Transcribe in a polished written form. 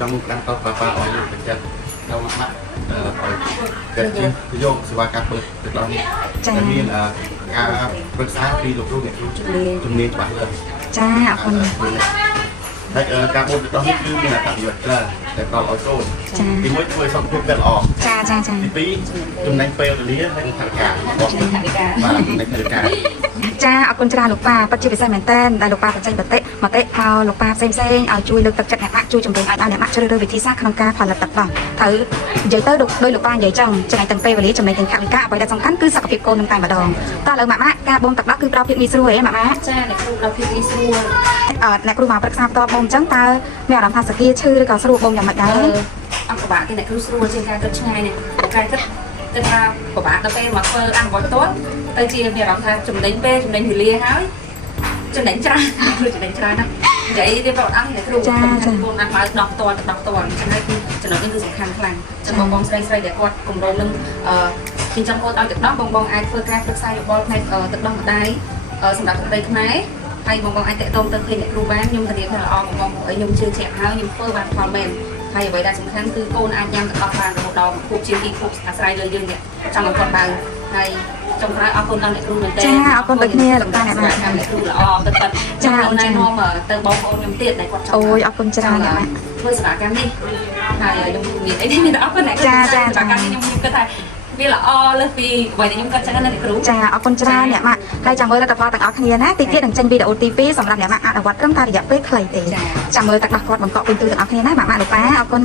trong đang có và ở những cái đâu mắt cái chuyện vô sự va cặp được đó nên là cả bậc xã đi được luôn trung niên bạn rồi cha con hay cả một đó như là tạm biệt là để còn ở tôi thì mỗi người xong việc gần ở cha thì tí chúng đánh phê lý hay thằng cả và đánh thằng cả ចាអរគុណច្រើនលោកប៉ាពិតជាពិសេសមែនតើដែលលោកប៉ាបញ្ចេញមតិឲ្យលោកប៉ាផ្សេងឲ្យជួយលើកទឹកចិត្តអ្នកបាក់ជួយជំរុញឲ្យអ្នកបាក់ជ្រើសរើសវិធីសាស្ត្រក្នុងការផលិតទឹកដោះត្រូវនិយាយទៅដោយលោកប៉ានិយាយចឹងចំណែកទាំងពេលវេលាចំណែកទាំងថវិកាអ្វីដែលសំខាន់គឺសុខភាពកូននឹងតែម្ដងតើឥឡូវម៉ាក់ការបូមទឹកដោះគឺប្រោភាពងាយស្រួលហ៎ម៉ាក់ចាអ្នកគ្រូប្រោភាពងាយស្រួលអ្នកគ្រូមកប្រឹក្សាបន្តបូមចឹងតើមានអារម្មណ៍ថាសគាឈឺឬក៏ស្រួលបូមយ៉ាងម៉េចដែរអង្គពិបាកទេអ្នកគ្រូស្រួលជាងការគិតឆ្ងាយនេះការគិតថាពិបាកដល់ពេលមកធ្វើអនុវត្តផ្ទាល់ទៅជាមានអារម្មណ៍ថាចំណេញពេលចំណេញវេលាហើយចំណេញច្រើនគឺចំណេញច្រើនណាស់និយាយវាប្រអត់អ្នកគ្រូចាបងអានមកដោះផ្ទាល់ចំណេញគឺចំណុចនេះគឺសំខាន់ខ្លាំងចាំបងស្រីដែលគាត់គម្រោងនឹងពីចំពោះឲ្យទឹកដោះបងអាចធ្វើការប្រឹក្សាយោបល់ផ្នែកទឹកដោះម្ដាយសម្រាប់ទឹកដីខ្មែរហើយបងអាចតាក់ទងទៅឃើញអ្នកគ្រូបានខ្ញុំធានាថាល្អបងឲ្យខ្ញុំជឿជាក់ហើយខ្ញុំធ្វើបានផលមែនហើយអ្វីដែលសំខាន់គឺកូនអាចញ៉ាំទឹកដោះបានរហូតដល់ខួបជាង2ខួបអាស្រ័យលើយើងនេះចង់ឲ្យគាត់បើហើយចុងក្រោយអរគុណដល់អ្នកគ្រូមែនទេចាអរគុណដូចគ្នាលោកតាអ្នកបាទអ្នកគ្រូល្អពិតចាណែនាំទៅបងប្អូនខ្ញុំទៀតដែលគាត់ចង់អូយអរគុណច្រើនអ្នកបាទធ្វើសេវាកម្មនេះហើយខ្ញុំមានអីមានអរគុណអ្នកចាសេវាកម្មនេះខ្ញុំគិតថាវាល្អលើសពីអ្វីដែលខ្ញុំគិតចឹងណាអ្នកគ្រូចាអរគុណច្រើនអ្នកម៉ាក់ហើយចាំមើលលទ្ធផលទាំងអស់គ្នាណាតិចទៀតនឹងចេញវីដេអូទី2សម្រាប់អ្នកម៉ាក់អនុវត្តត្រឹមតែរយៈពេលខ្លីទេចាំមើលទឹកដោះគាត់បង្កក់ពេញទូទាំងអស់គ្នាណាម៉ាក់លោកប៉ាអរគុណ